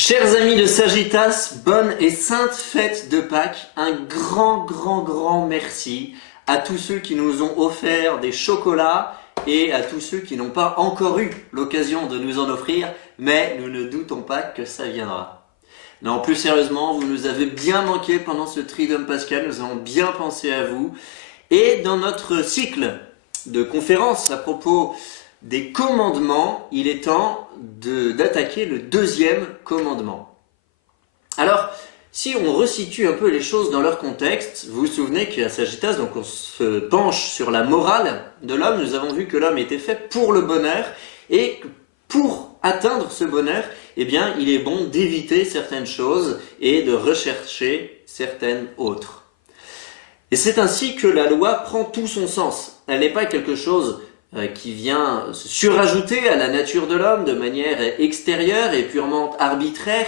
Chers amis de Sagittas, bonne et sainte fête de Pâques. Un grand merci à tous ceux qui nous ont offert des chocolats et à tous ceux qui n'ont pas encore eu l'occasion de nous en offrir, mais nous ne doutons pas que ça viendra. Non, plus sérieusement, vous nous avez bien manqué pendant ce Triduum pascal, nous avons bien pensé à vous. Et dans notre cycle de conférences à propos des commandements, il est temps d'attaquer le deuxième commandement. Alors, si on resitue un peu les choses dans leur contexte, vous vous souvenez qu'à Sagittas, donc on se penche sur la morale de l'homme, nous avons vu que l'homme était fait pour le bonheur et que pour atteindre ce bonheur, eh bien, il est bon d'éviter certaines choses et de rechercher certaines autres. Et c'est ainsi que la loi prend tout son sens. Elle n'est pas quelque chose qui vient se surajouter à la nature de l'homme de manière extérieure et purement arbitraire,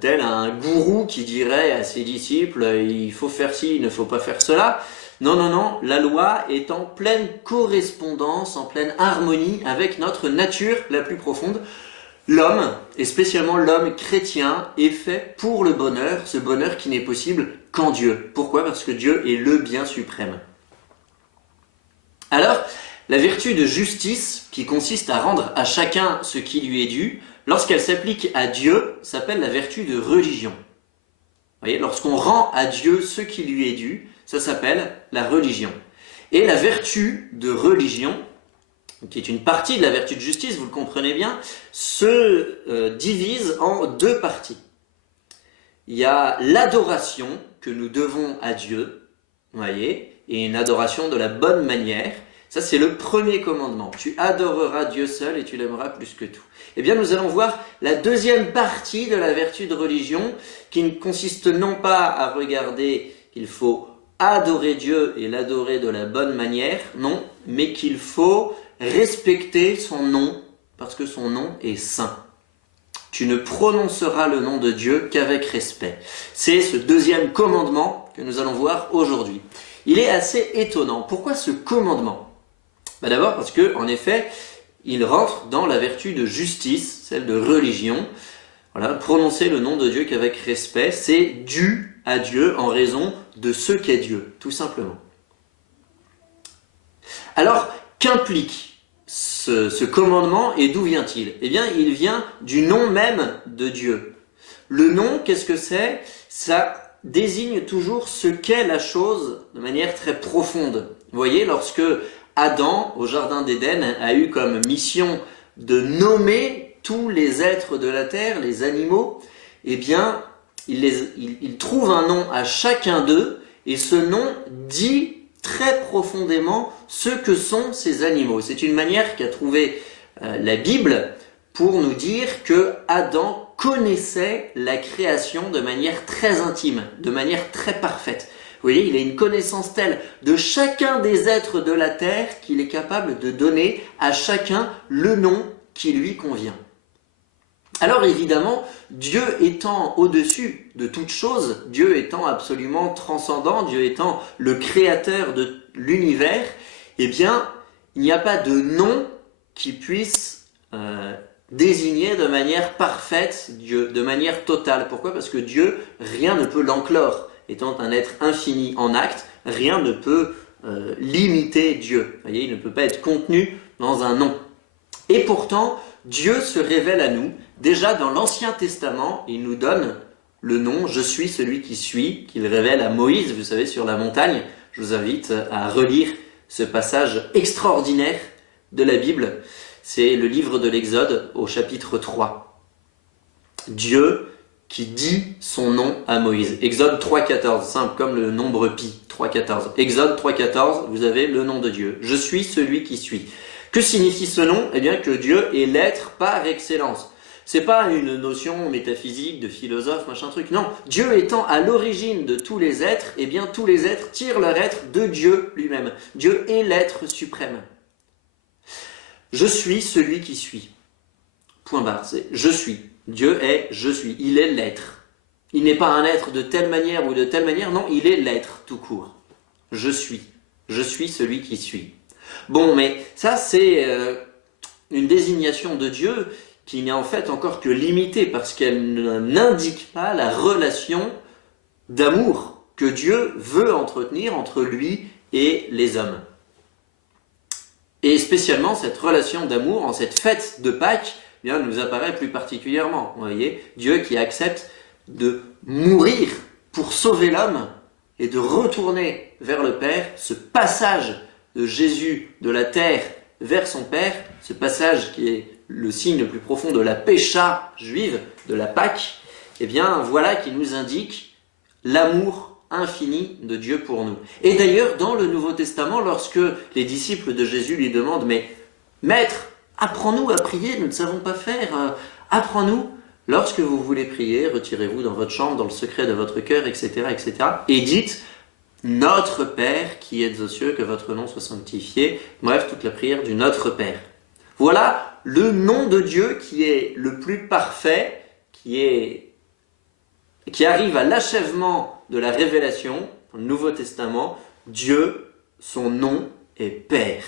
tel un gourou qui dirait à ses disciples « il faut faire ci, il ne faut pas faire cela ». Non, la loi est en pleine correspondance, en pleine harmonie avec notre nature la plus profonde. L'homme, et spécialement l'homme chrétien, est fait pour le bonheur, ce bonheur qui n'est possible qu'en Dieu. Pourquoi? Parce que Dieu est le bien suprême. Alors, la vertu de justice, qui consiste à rendre à chacun ce qui lui est dû, lorsqu'elle s'applique à Dieu, s'appelle la vertu de religion. Vous voyez, lorsqu'on rend à Dieu ce qui lui est dû, ça s'appelle la religion. Et la vertu de religion, qui est une partie de la vertu de justice, vous le comprenez bien, se divise en deux parties. Il y a l'adoration que nous devons à Dieu, vous voyez, et une adoration de la bonne manière. Ça, c'est le premier commandement. Tu adoreras Dieu seul et tu l'aimeras plus que tout. Eh bien, nous allons voir la deuxième partie de la vertu de religion qui ne consiste non pas à regarder qu'il faut adorer Dieu et l'adorer de la bonne manière, non, mais qu'il faut respecter son nom parce que son nom est saint. Tu ne prononceras le nom de Dieu qu'avec respect. C'est ce deuxième commandement que nous allons voir aujourd'hui. Il est assez étonnant. Pourquoi ce commandement? D'abord parce que, en effet, il rentre dans la vertu de justice, celle de religion. Voilà, prononcer le nom de Dieu qu'avec respect, c'est dû à Dieu en raison de ce qu'est Dieu, tout simplement. Alors, qu'implique ce commandement et d'où vient-il? Eh bien, il vient du nom même de Dieu. Le nom, qu'est-ce que c'est? Ça désigne toujours ce qu'est la chose de manière très profonde. Vous voyez, lorsque Adam, au jardin d'Éden, a eu comme mission de nommer tous les êtres de la terre, les animaux, eh bien, il trouve un nom à chacun d'eux, et ce nom dit très profondément ce que sont ces animaux. C'est une manière qu'a trouvé la Bible pour nous dire que Adam connaissait la création de manière très intime, de manière très parfaite. Vous voyez, il a une connaissance telle de chacun des êtres de la terre qu'il est capable de donner à chacun le nom qui lui convient. Alors évidemment, Dieu étant au-dessus de toute chose, Dieu étant absolument transcendant, Dieu étant le créateur de l'univers, eh bien, il n'y a pas de nom qui puisse désigner de manière parfaite Dieu, de manière totale. Pourquoi? Parce que Dieu, rien ne peut l'enclore. Étant un être infini en acte, rien ne peut limiter Dieu. Vous voyez, il ne peut pas être contenu dans un nom. Et pourtant, Dieu se révèle à nous. Déjà dans l'Ancien Testament, il nous donne le nom « Je suis celui qui suis » qu'il révèle à Moïse, vous savez, sur la montagne. Je vous invite à relire ce passage extraordinaire de la Bible. C'est le livre de l'Exode au chapitre 3. Dieu qui dit son nom à Moïse. Exode 3,14, simple comme le nombre pi, 3,14. Exode 3,14, vous avez le nom de Dieu. Je suis celui qui suis. Que signifie ce nom? Eh bien que Dieu est l'être par excellence. C'est pas une notion métaphysique de philosophe, machin truc. Non, Dieu étant à l'origine de tous les êtres, eh bien tous les êtres tirent leur être de Dieu lui-même. Dieu est l'être suprême. Je suis celui qui suis. Point barre, c'est je suis. Dieu est je suis. Il est l'être. Il n'est pas un être de telle manière ou de telle manière. Non, il est l'être tout court. Je suis. Je suis celui qui suis. Bon, mais ça c'est une désignation de Dieu qui n'est en fait encore que limitée parce qu'elle n'indique pas la relation d'amour que Dieu veut entretenir entre lui et les hommes. Et spécialement cette relation d'amour en cette fête de Pâques, eh bien, nous apparaît plus particulièrement. Vous voyez, Dieu qui accepte de mourir pour sauver l'homme et de retourner vers le Père, ce passage de Jésus de la terre vers son Père, ce passage qui est le signe le plus profond de la pécha juive, de la Pâque, eh bien voilà qui nous indique l'amour infini de Dieu pour nous. Et d'ailleurs, dans le Nouveau Testament, lorsque les disciples de Jésus lui demandent « Mais Maître, apprends-nous à prier, nous ne savons pas faire, apprends-nous ». Lorsque vous voulez prier, retirez-vous dans votre chambre, dans le secret de votre cœur, etc., etc. Et dites « Notre Père qui êtes aux cieux, que votre nom soit sanctifié ». Bref, toute la prière du Notre Père. Voilà le nom de Dieu qui est le plus parfait, qui arrive à l'achèvement de la révélation, dans le Nouveau Testament. Dieu, son nom est Père.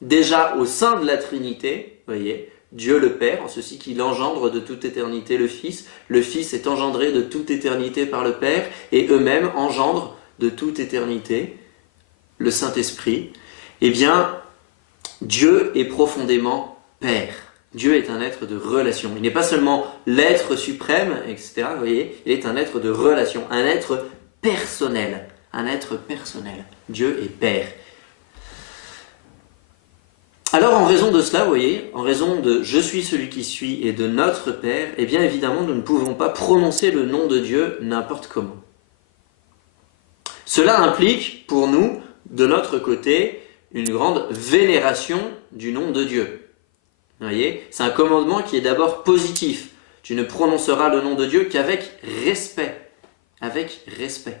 Déjà au sein de la Trinité, vous voyez, Dieu le Père, en ceci qu'il engendre de toute éternité le Fils est engendré de toute éternité par le Père, et eux-mêmes engendrent de toute éternité le Saint-Esprit. Eh bien, Dieu est profondément Père. Dieu est un être de relation. Il n'est pas seulement l'être suprême, etc. Vous voyez, il est un être de relation, un être personnel. Un être personnel. Dieu est Père. Alors, en raison de cela, vous voyez, en raison de « Je suis celui qui suis » et de « Notre Père », eh bien évidemment, nous ne pouvons pas prononcer le nom de Dieu n'importe comment. Cela implique, pour nous, de notre côté, une grande vénération du nom de Dieu. Vous voyez, c'est un commandement qui est d'abord positif. Tu ne prononceras le nom de Dieu qu'avec respect. Avec respect.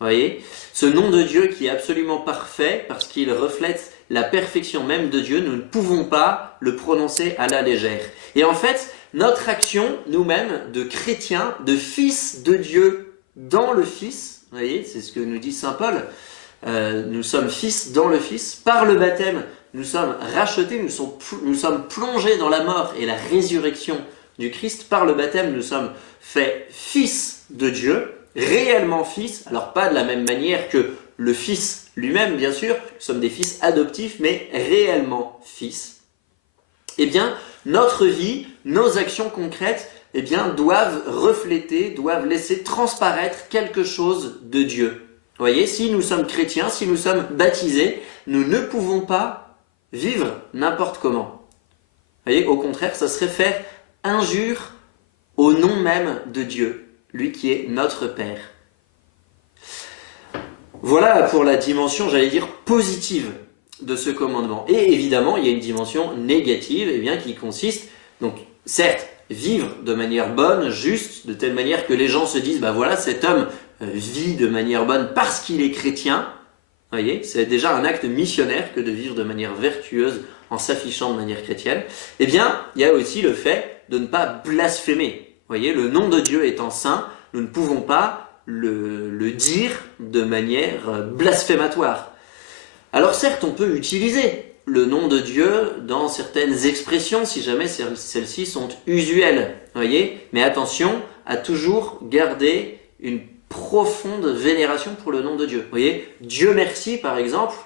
Vous voyez, ce nom de Dieu qui est absolument parfait, parce qu'il reflète la perfection même de Dieu, nous ne pouvons pas le prononcer à la légère. Et en fait, notre action, nous-mêmes, de chrétiens, de fils de Dieu dans le Fils, vous voyez, c'est ce que nous dit saint Paul, nous sommes fils dans le Fils, par le baptême, nous sommes rachetés, nous sommes plongés dans la mort et la résurrection du Christ. Par le baptême, nous sommes faits fils de Dieu, réellement fils, alors pas de la même manière que le Fils lui-même, bien sûr, nous sommes des fils adoptifs, mais réellement fils. Eh bien, notre vie, nos actions concrètes, eh bien, doivent refléter, doivent laisser transparaître quelque chose de Dieu. Vous voyez, si nous sommes chrétiens, si nous sommes baptisés, nous ne pouvons pas vivre n'importe comment. Vous voyez, au contraire, ça serait faire injure au nom même de Dieu, lui qui est notre Père. Voilà pour la dimension, j'allais dire, positive de ce commandement. Et évidemment, il y a une dimension négative, eh bien, qui consiste, donc, certes, vivre de manière bonne, juste, de telle manière que les gens se disent, bah voilà, cet homme vit de manière bonne parce qu'il est chrétien. Vous voyez, c'est déjà un acte missionnaire que de vivre de manière vertueuse en s'affichant de manière chrétienne. Eh bien, il y a aussi le fait de ne pas blasphémer. Vous voyez, le nom de Dieu étant saint, nous ne pouvons pas le dire de manière blasphématoire. Alors certes, on peut utiliser le nom de Dieu dans certaines expressions si jamais celles-ci sont usuelles, voyez, mais attention à toujours garder une profonde vénération pour le nom de Dieu. Vous voyez, Dieu merci par exemple,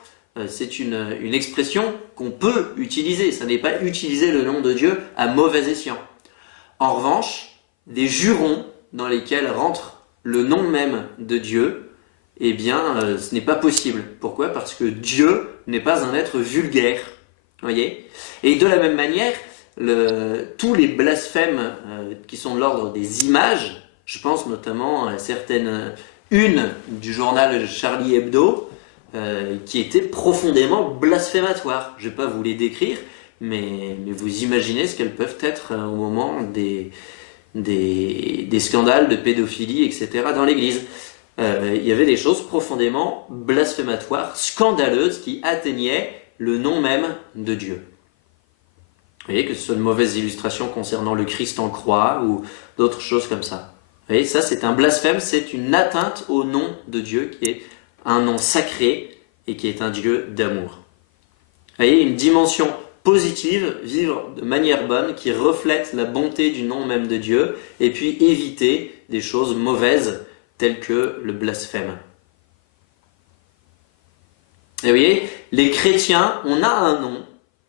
c'est une expression qu'on peut utiliser, ça n'est pas utiliser le nom de Dieu à mauvais escient. En revanche, des jurons dans lesquels rentre le nom même de Dieu, eh bien, ce n'est pas possible. Pourquoi ? Parce que Dieu n'est pas un être vulgaire. Voyez ? Et de la même manière, tous les blasphèmes qui sont de l'ordre des images, je pense notamment à certaines unes du journal Charlie Hebdo, qui étaient profondément blasphématoires. Je ne vais pas vous les décrire, mais vous imaginez ce qu'elles peuvent être au moment des scandales de pédophilie, etc. dans l'Église. Il y avait des choses profondément blasphématoires, scandaleuses, qui atteignaient le nom même de Dieu. Vous voyez, que ce soit de mauvaises illustrations concernant le Christ en croix ou d'autres choses comme ça. Vous voyez, ça c'est un blasphème, c'est une atteinte au nom de Dieu qui est un nom sacré et qui est un Dieu d'amour. Vous voyez, une dimension positive, vivre de manière bonne, qui reflète la bonté du nom même de Dieu, et puis éviter des choses mauvaises telles que le blasphème. Et vous voyez, les chrétiens, on a un nom,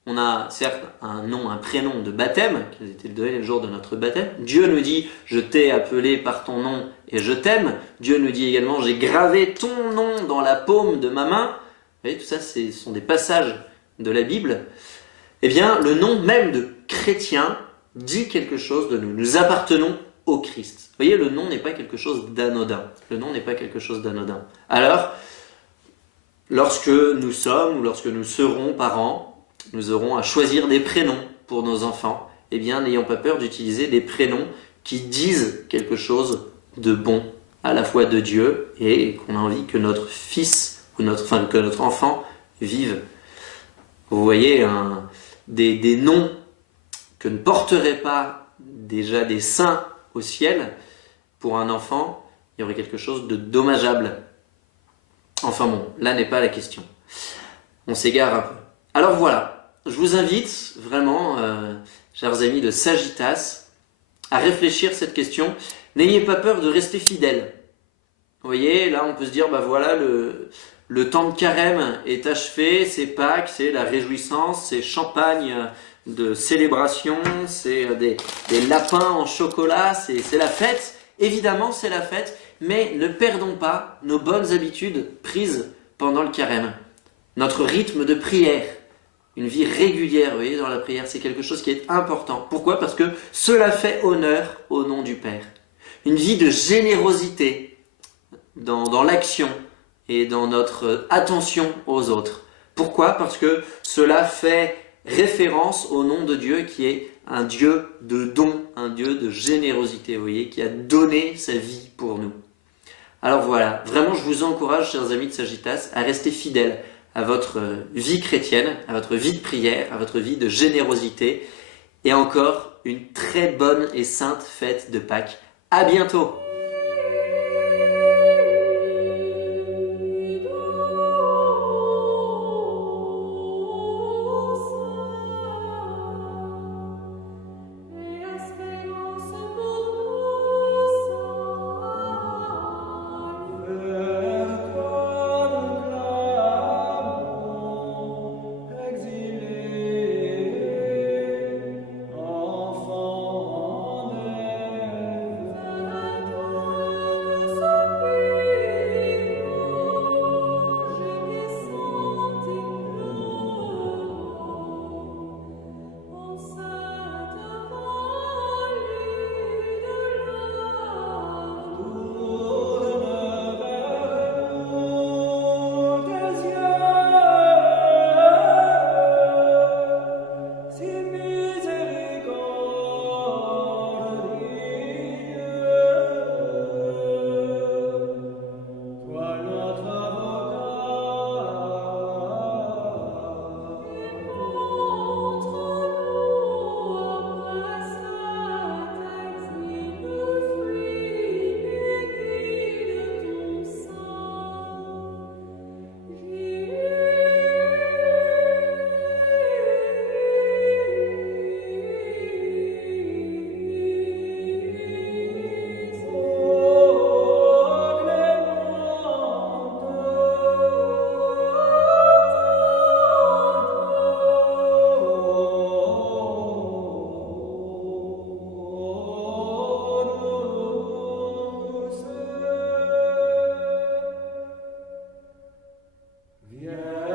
on a certes un nom, un prénom de baptême, qui nous a été donné le jour de notre baptême. Dieu nous dit, je t'ai appelé par ton nom et je t'aime. Dieu nous dit également, j'ai gravé ton nom dans la paume de ma main. Vous voyez, tout ça, ce sont des passages de la Bible. Eh bien, le nom même de chrétien dit quelque chose de nous. Nous appartenons au Christ. Vous voyez, le nom n'est pas quelque chose d'anodin. Le nom n'est pas quelque chose d'anodin. Alors, lorsque nous sommes ou lorsque nous serons parents, nous aurons à choisir des prénoms pour nos enfants. Eh bien, n'ayons pas peur d'utiliser des prénoms qui disent quelque chose de bon, à la fois de Dieu et qu'on a envie que notre fils ou que notre enfant vive. Vous voyez, des noms que ne porteraient pas déjà des saints au ciel, pour un enfant, il y aurait quelque chose de dommageable. Enfin bon, là n'est pas la question. On s'égare un peu. Alors voilà, je vous invite vraiment, chers amis de Sagittas, à réfléchir à cette question. N'ayez pas peur de rester fidèle. Vous voyez, là on peut se dire, bah voilà, le temps de carême est achevé, c'est Pâques, c'est la réjouissance, c'est champagne de célébration, c'est des lapins en chocolat, c'est la fête. Évidemment, c'est la fête, mais ne perdons pas nos bonnes habitudes prises pendant le carême. Notre rythme de prière, une vie régulière, vous voyez, dans la prière, c'est quelque chose qui est important. Pourquoi ? Parce que cela fait honneur au nom du Père. Une vie de générosité dans l'action et dans notre attention aux autres. Pourquoi ? Parce que cela fait référence au nom de Dieu qui est un Dieu de don, un Dieu de générosité, vous voyez, qui a donné sa vie pour nous. Alors voilà, vraiment je vous encourage, chers amis de Sagittas, à rester fidèles à votre vie chrétienne, à votre vie de prière, à votre vie de générosité, et encore une très bonne et sainte fête de Pâques. À bientôt! Yeah.